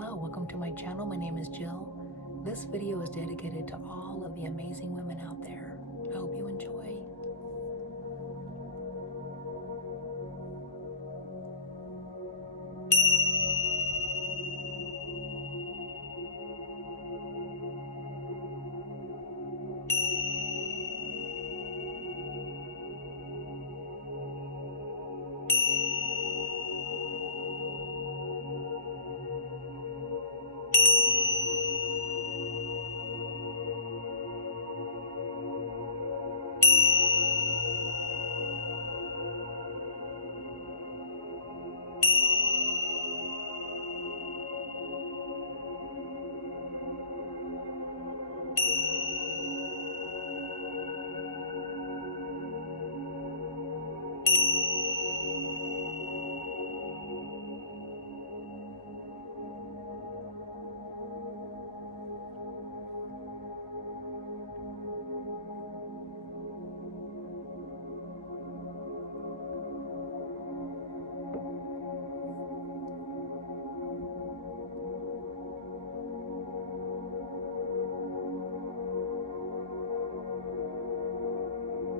Hello, welcome to my channel. My name is Jill. This video is dedicated to all of the amazing women out there. I hope you enjoy.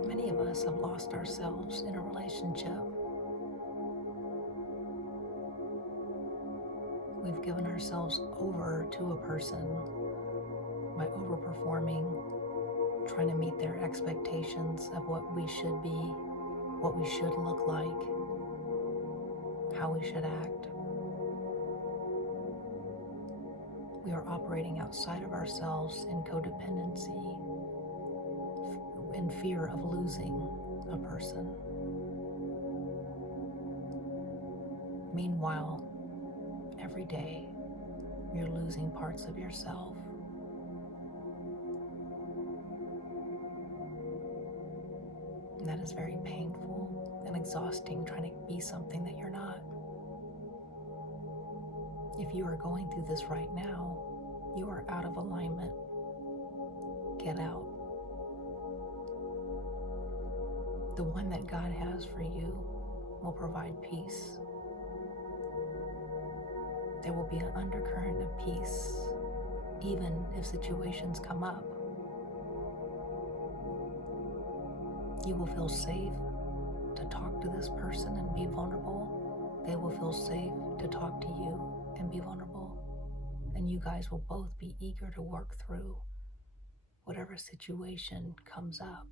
Many of us have lost ourselves in a relationship. We've given ourselves over to a person by overperforming, trying to meet their expectations of what we should be, what we should look like, how we should act. We are operating outside of ourselves in codependency, in fear of losing a person. Meanwhile, every day, you're losing parts of yourself. And that is very painful and exhausting, trying to be something that you're not. If you are going through this right now, you are out of alignment. Get out. The one that God has for you will provide peace. There will be an undercurrent of peace, even if situations come up. You will feel safe to talk to this person and be vulnerable. They will feel safe to talk to you and be vulnerable. And you guys will both be eager to work through whatever situation comes up.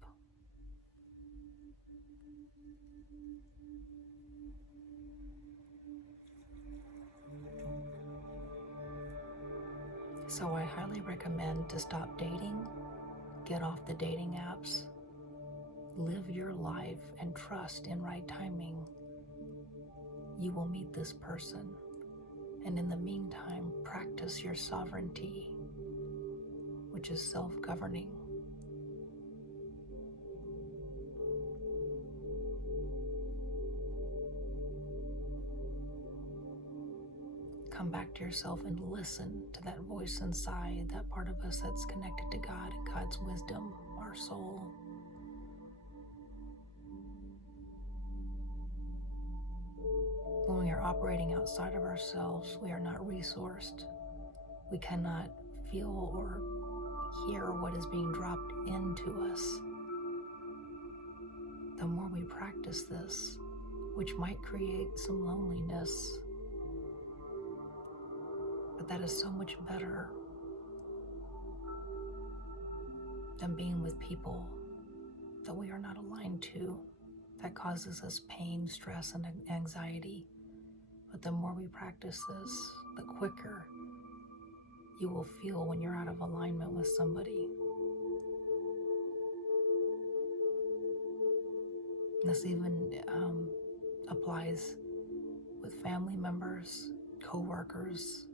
So I highly recommend to stop dating, get off the dating apps, live your life and trust in right timing. You will meet this person. And in the meantime, practice your sovereignty, which is self-governing. Come back to yourself and listen to that voice inside, that part of us that's connected to God and God's wisdom, our soul. When we are operating outside of ourselves, we are not resourced. We cannot feel or hear what is being dropped into us. The more we practice this, which might create some loneliness, but that is so much better than being with people that we are not aligned to, that causes us pain, stress, and anxiety. But the more we practice this, the quicker you will feel when you're out of alignment with somebody. This even applies with family members, co-workers,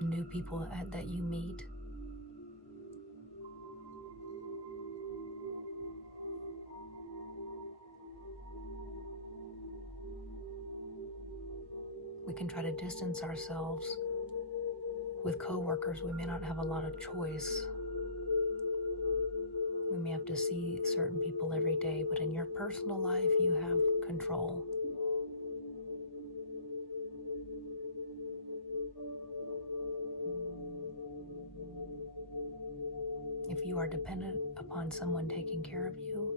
new people that you meet. We can try to distance ourselves. With co-workers, we may not have a lot of choice. We may have to see certain people every day, but in your personal life, you have control. If you are dependent upon someone taking care of you,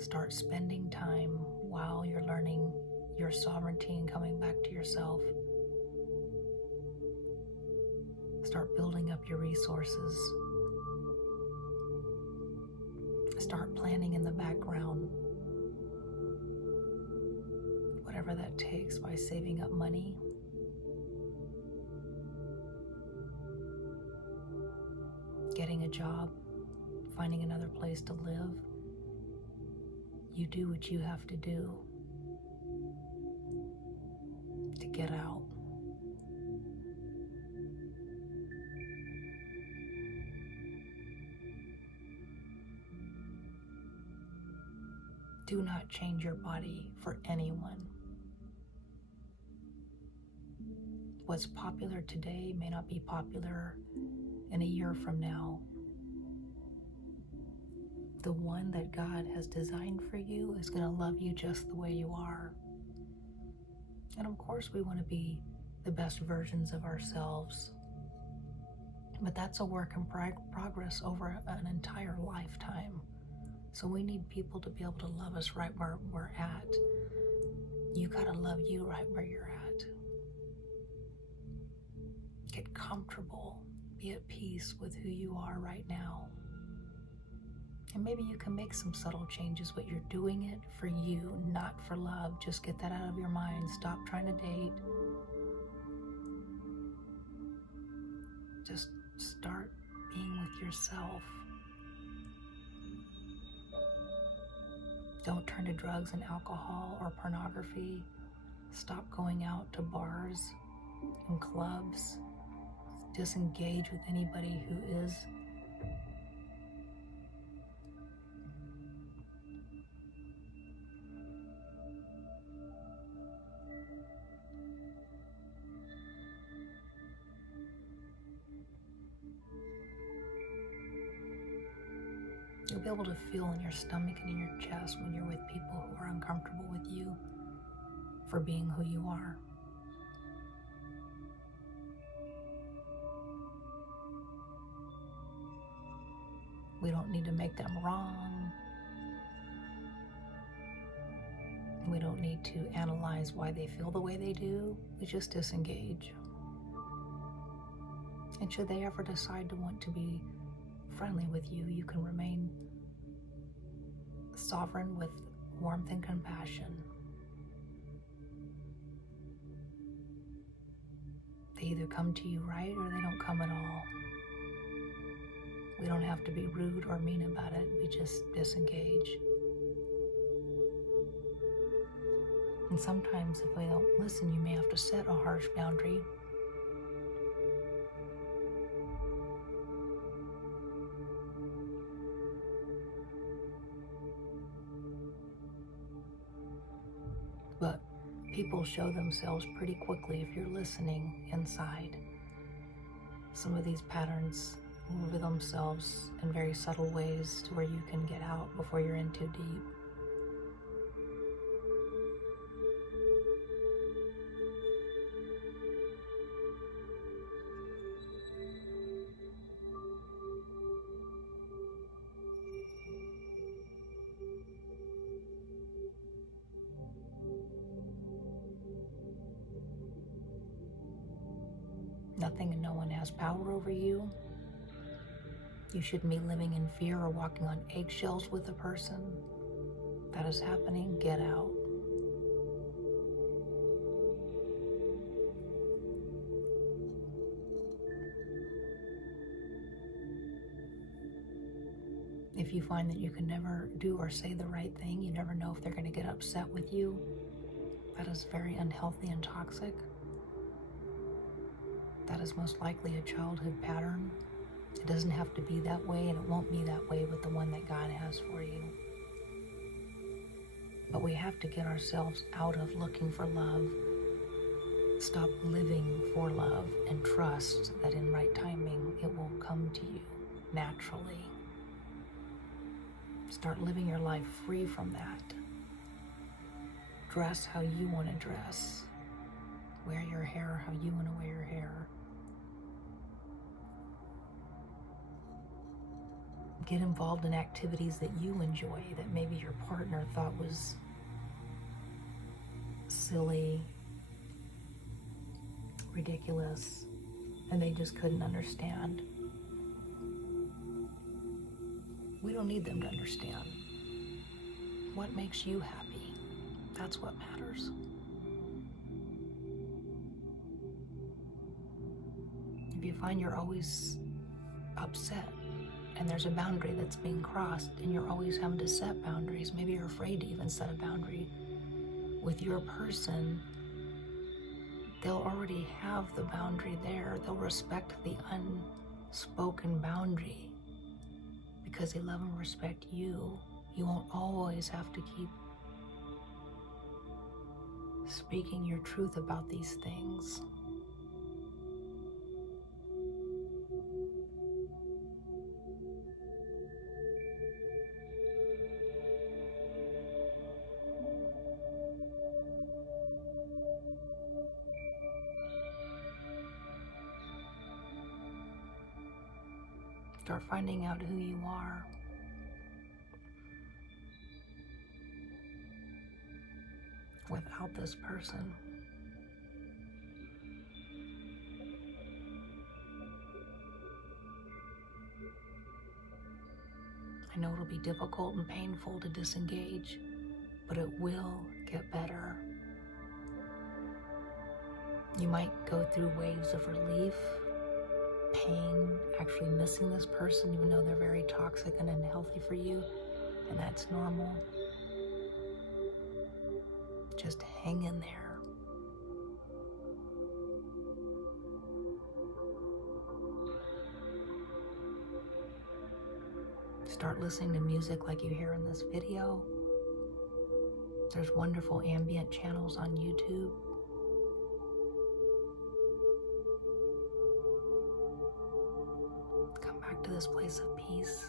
start spending time while you're learning your sovereignty and coming back to yourself. Start building up your resources. Start planning in the background, whatever that takes, by saving up money, getting a job, finding another place to live. You do what you have to do to get out. Do not change your body for anyone. What's popular today may not be popular in a year from now. The one that God has designed for you is going to love you just the way you are. And of course, we want to be the best versions of ourselves. But that's a work in progress over an entire lifetime. So we need people to be able to love us right where we're at. You got to love you right where you're at. Get comfortable. Be at peace with who you are right now. And maybe you can make some subtle changes, but you're doing it for you, not for love. Just get that out of your mind. Stop trying to date. Just start being with yourself. Don't turn to drugs and alcohol or pornography. Stop going out to bars and clubs. Disengage with anybody who is. You'll be able to feel in your stomach and in your chest when you're with people who are uncomfortable with you for being who you are. We don't need to make them wrong. We don't need to analyze why they feel the way they do. We just disengage. And should they ever decide to want to be friendly with you, you can remain sovereign with warmth and compassion. They either come to you right or they don't come at all. We don't have to be rude or mean about it. We just disengage. And sometimes if they don't listen, you may have to set a harsh boundary. But people show themselves pretty quickly if you're listening inside. Some of these patterns reveal themselves in very subtle ways to where you can get out before you're in too deep. Nothing and no one has power over you. You shouldn't be living in fear or walking on eggshells with a person. If that is happening, get out. If you find that you can never do or say the right thing, you never know if they're going to get upset with you. That is very unhealthy and toxic. That is most likely a childhood pattern. It doesn't have to be that way, and it won't be that way with the one that God has for you. But we have to get ourselves out of looking for love. Stop living for love and trust that in right timing it will come to you naturally. Start living your life free from that. Dress how you want to dress. Wear your hair how you want to wear your hair. get involved in activities that you enjoy that maybe your partner thought was silly, ridiculous, and they just couldn't understand. We don't need them to understand. What makes you happy? That's what matters. If you find you're always upset and there's a boundary that's being crossed and you're always having to set boundaries, maybe you're afraid to even set a boundary with your person, they'll already have the boundary there. They'll respect the unspoken boundary because they love and respect you. You won't always have to keep speaking your truth about these things. Start finding out who you are. Without this person. I know it'll be difficult and painful to disengage, but it will get better. You might go through waves of relief, pain, actually missing this person even though they're very toxic and unhealthy for you, and that's normal. Just hang in there. Start listening to music like you hear in this video. There's wonderful ambient channels on YouTube. Come back to this place of peace.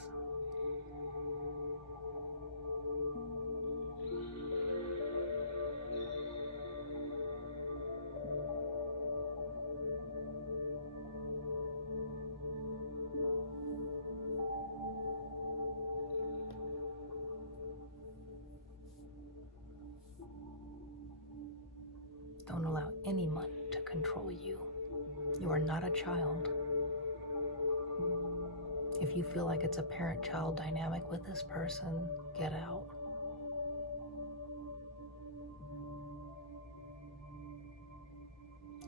Don't allow anyone to control you. You are not a child. If you feel like it's a parent-child dynamic with this person, get out.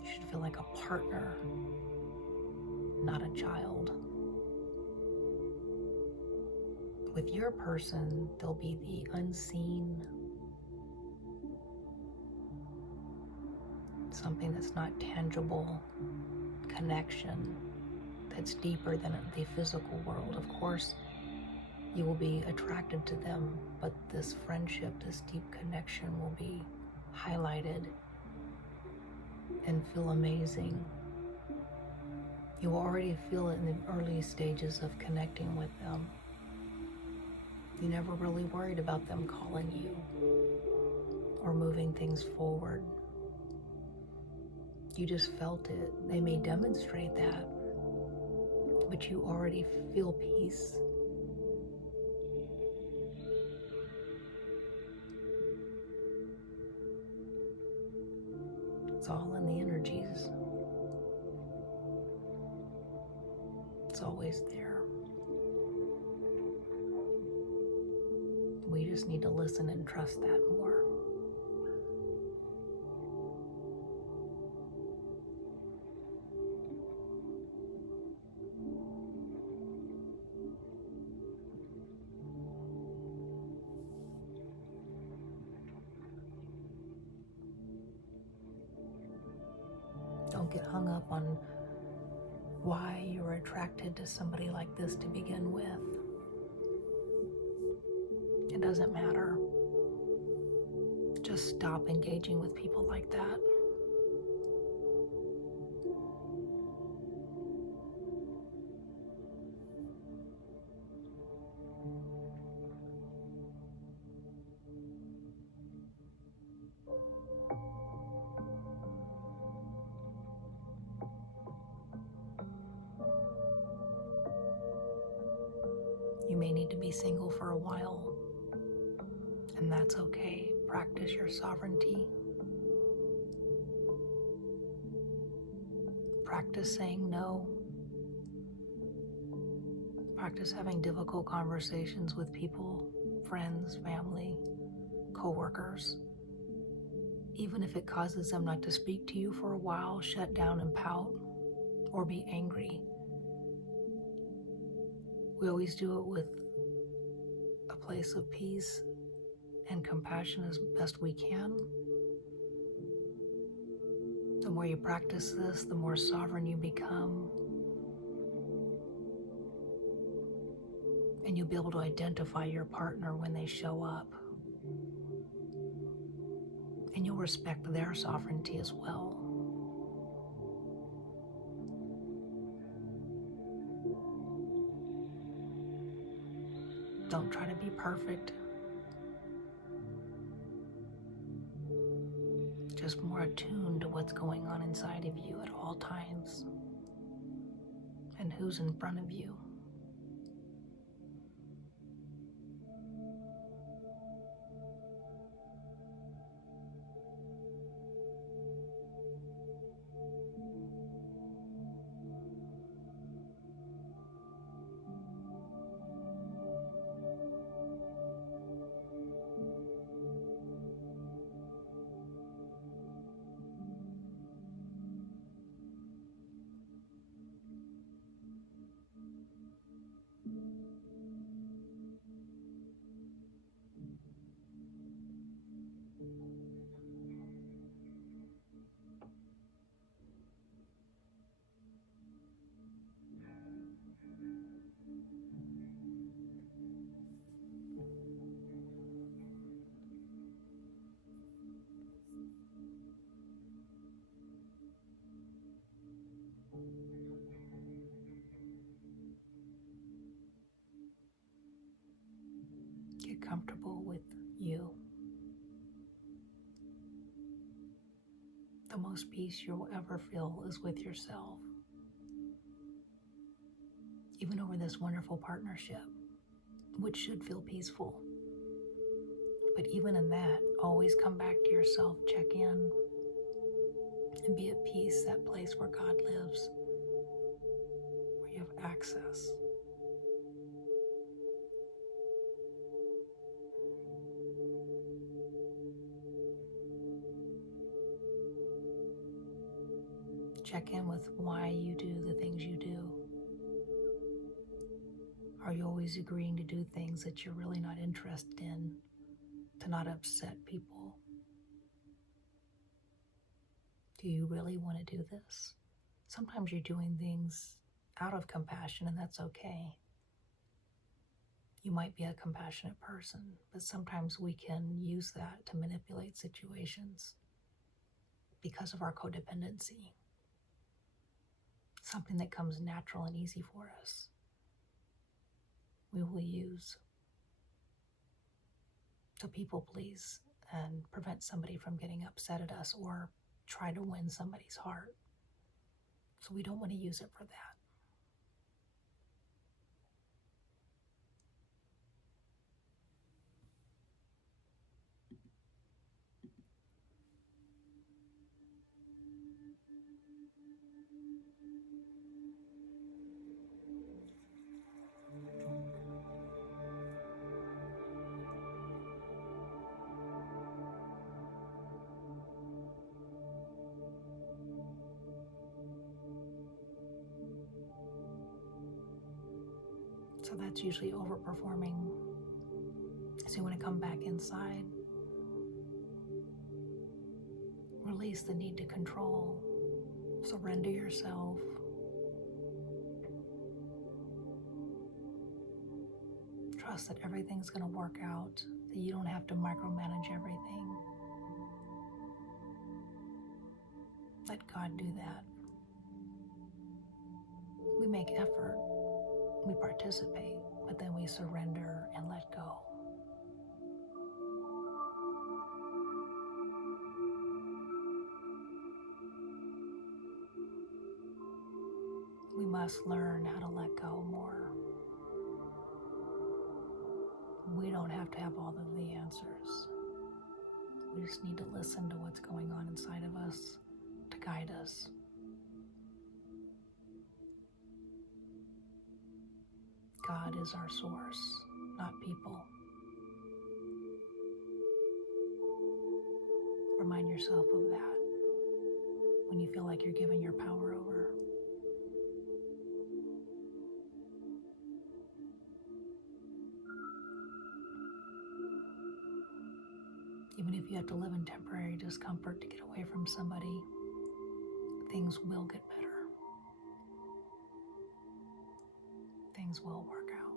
You should feel like a partner, not a child. With your person, there'll be the unseen, something that's not tangible connection that's deeper than the physical world. Of course, you will be attracted to them, but this friendship, this deep connection will be highlighted and feel amazing. You will already feel it in the early stages of connecting with them. You never really worried about them calling you or moving things forward. You just felt it. They may demonstrate that, but you already feel peace. It's all in the energies. It's always there. We just need to listen and trust that more. Don't get hung up on why you're attracted to somebody like this to begin with. It doesn't matter. Just stop engaging with people like that. You may be single for a while, and that's okay. Practice your sovereignty. Practice saying no. Practice having difficult conversations with people, friends, family, coworkers. Even if it causes them not to speak to you for a while, shut down and pout, or be angry. We always do it with a place of peace and compassion as best we can. The more you practice this, the more sovereign you become. And you'll be able to identify your partner when they show up. And you'll respect their sovereignty as well. Don't try to be perfect. Just more attuned to what's going on inside of you at all times and who's in front of you. Get comfortable with you. The most peace you'll ever feel is with yourself. Even over this wonderful partnership, which should feel peaceful. But even in that, always come back to yourself, check in, and be at peace, that place where God lives, where you have access. Check in with why you do the things you do. Are you always agreeing to do things that you're really not interested in, to not upset people? Do you really want to do this? Sometimes you're doing things out of compassion, and that's okay. You might be a compassionate person, but sometimes we can use that to manipulate situations because of our codependency. Something that comes natural and easy for us, we will use to people please and prevent somebody from getting upset at us or try to win somebody's heart. So we don't want to use it for that. So that's usually overperforming. So you want to come back inside. Release the need to control. Surrender yourself. Trust that everything's going to work out, that you don't have to micromanage everything. Let God do that. We make effort, we participate, but then we surrender and let go. We must learn how to let go more. We don't have to have all of the answers. We just need to listen to what's going on inside of us to guide us. God is our source, not people. Remind yourself of that when you feel like you're giving your power over. Even if you have to live in temporary discomfort to get away from somebody, things will get better. Things will work out.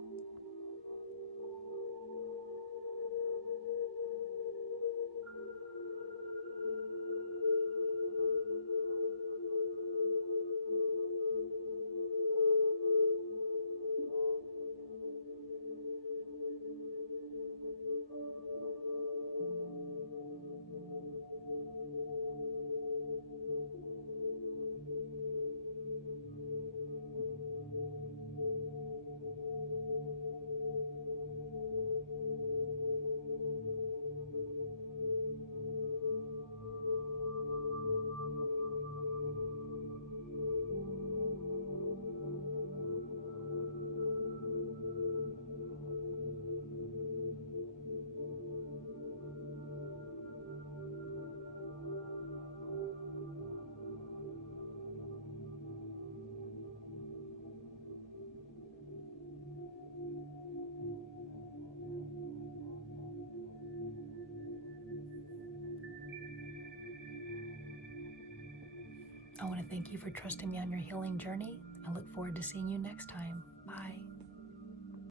I want to thank you for trusting me on your healing journey. I look forward to seeing you next time. Bye.